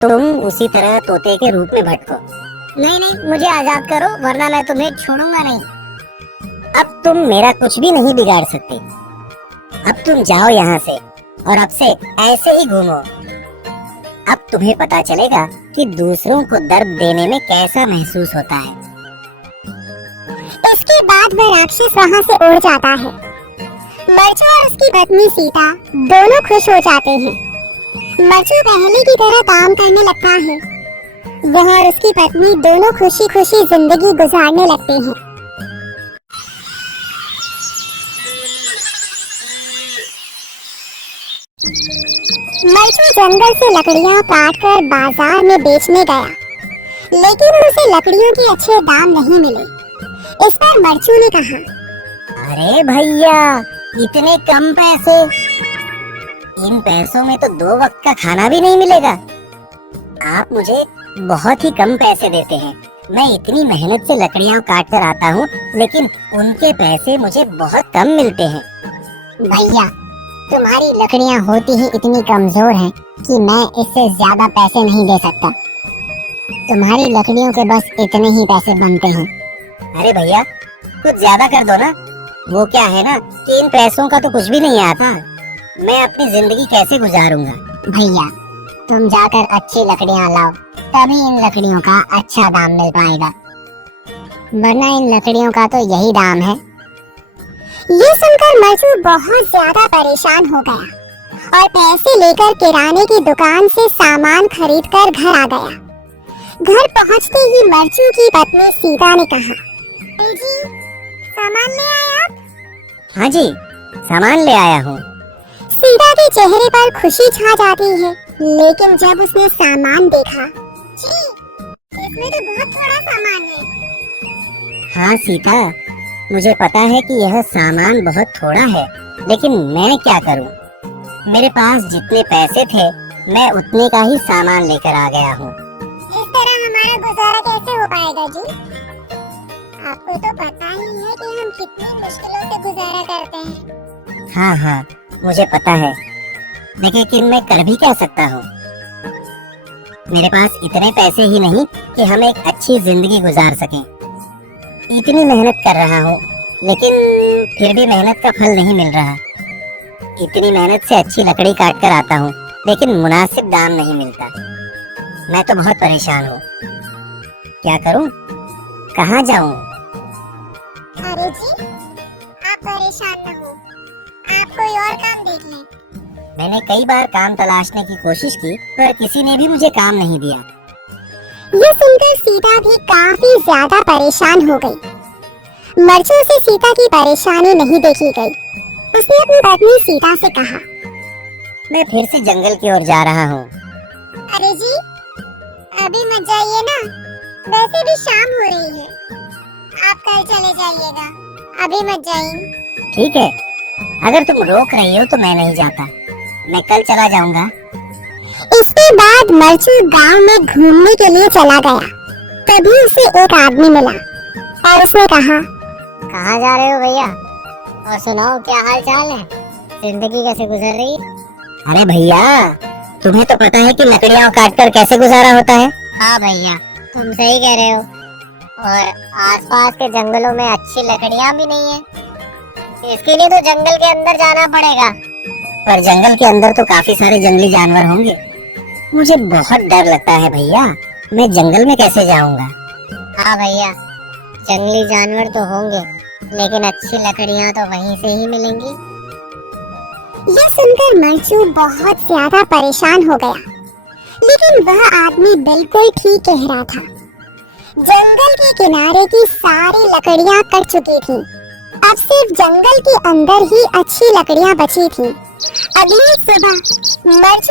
तुम उसी तरह तोते के रूप में भटको। नहीं नहीं, मुझे आजाद करो वरना मैं तुम्हें छोड़ूंगा नहीं। अब तुम मेरा कुछ भी नहीं बिगाड़ सकते। अब तुम जाओ यहाँ से और अब से ऐसे ही घूमो। अब तुम्हें पता चलेगा कि दूसरों को दर्द देने में कैसा महसूस होता है। इसके बाद वह राक्षस वहाँ से उड़ जाता है। मरचू और उसकी पत्नी सीता दोनों खुश हो जाते हैं। मरचू पहले की तरह काम करने लगता है। वह और उसकी पत्नी दोनों खुशी खुशी जिंदगी गुजारने लगते हैं। मरचू जंगल से लकड़ियां काटकर बाजार में बेचने गया, लेकिन उसे लकड़ियों के अच्छे दाम नहीं मिले। इस पर मरचू ने कहा, अरे भैया, इतने कम पैसे? इन पैसों में तो 2 वक्त का खाना भी नहीं मिलेगा। आप मुझे बहुत ही कम पैसे देते हैं। मैं इतनी मेहनत से लकड़ियां काट कर आता हूँ, लेकिन उनके पैसे मुझे बहुत कम मिलते हैं। भैया, तुम्हारी लकड़ियां होती ही इतनी कमजोर हैं कि मैं इससे ज्यादा पैसे नहीं दे सकता। तुम्हारी लकड़ियों के बस इतने ही पैसे बनते हैं। अरे भैया, कुछ ज्यादा कर दो ना। वो क्या है ना कि इन पैसों का तो कुछ भी नहीं आता। मैं अपनी जिंदगी कैसे गुजारूंगा? भैया, तुम जाकर अच्छी लकड़ियां लाओ, तभी इन लकड़ियों का अच्छा दाम मिल पाएगा, वरना इन लकड़ियों का तो यही दाम है। ये सुनकर मरचू बहुत ज्यादा परेशान हो गया और पैसे लेकर किराने की दुकान से सामान खरीदकर घर आ गया। घर पहुंचते ही मरचू की पत्नी सीता ने कहा, जी, सामान ले आए आप? हाँ जी, सामान ले आया हूँ। सीता के चेहरे पर खुशी छा जाती है, लेकिन जब उसने सामान देखा, जी, इसमें तो बहुत थोड़ा सामान है। हाँ सीता, मुझे पता है कि यह सामान बहुत थोड़ा है, लेकिन मैं क्या करूँ? मेरे पास जितने पैसे थे, मैं उतने का ही सामान लेकर आ गया हूँ। इस तरह हमारा गुजारा कैसे हो पाएगा जी? आपको तो पता ही है कि हम कितनी मुश्किलों से गुजारा करते हैं। हाँ हाँ, मुझे पता है, लेकिन मैं कर भी क्या सकता हूँ? मेरे पास इतने पैसे ही नहीं कि हम एक अच्छी जिंदगी गुजार सकें। इतनी मेहनत कर रहा हूँ, लेकिन फिर भी मेहनत का फल नहीं मिल रहा। इतनी मेहनत से अच्छी लकड़ी काट कर आता हूँ, लेकिन मुनासिब दाम नहीं मिलता। मैं तो बहुत परेशान हूँ। क्या करूँ? कहाँ जाऊँ? अरे जी, आप परेशान न हो, आप कोई और काम देख लें। मैंने कई बार काम तलाशने की कोशिश की, पर किसी ने भी मुझे काम नहीं दिया। ये सुनकर सीता भी काफी ज्यादा परेशान हो गई। मरचू से सीता की परेशानी नहीं देखी गई। उसने अपनी पत्नी सीता से कहा, मैं फिर से जंगल की ओर जा रहा हूँ। अरे जी, अभी मत जाइए ना, वैसे भी शाम हो रही है। आप कल चले जाइएगा, अभी मत जाइए। ठीक है, अगर तुम रोक रही हो तो मैं नहीं जाता। मैं कल चला जाऊंगा। इसके बाद मरचू गांव में घूमने के लिए चला गया। तभी उसे एक आदमी मिला और उसने कहा, कहाँ जा रहे हो भैया? और सुनाओ, क्या हाल चाल है? जिंदगी कैसे गुजर रही है? अरे भैया, तुम्हें तो पता है कि लकड़ियाँ काट कर कैसे गुजारा होता है। हाँ भैया, तुम सही कह रहे हो। और आसपास के जंगलों में अच्छी लकड़ियाँ भी नहीं है। इसके लिए तो जंगल के अंदर जाना पड़ेगा। पर जंगल के अंदर तो काफी सारे जंगली जानवर होंगे। मुझे बहुत डर लगता है भैया, मैं जंगल में कैसे जाऊंगा? हाँ भैया, जंगली जानवर तो होंगे, लेकिन अच्छी लकड़ियाँ तो वहीं से ही मिलेंगी। यह सुनकर मरचू बहुत ज्यादा परेशान हो गया, लेकिन वह आदमी बिल्कुल ठीक कह रहा था। जंगल के किनारे की सारी लकड़ियाँ कट चुकी थीं। अब सिर्फ जंगल के अंदर ही अच्छी लकड़ियाँ बची थीं। अगली सुबह मरचू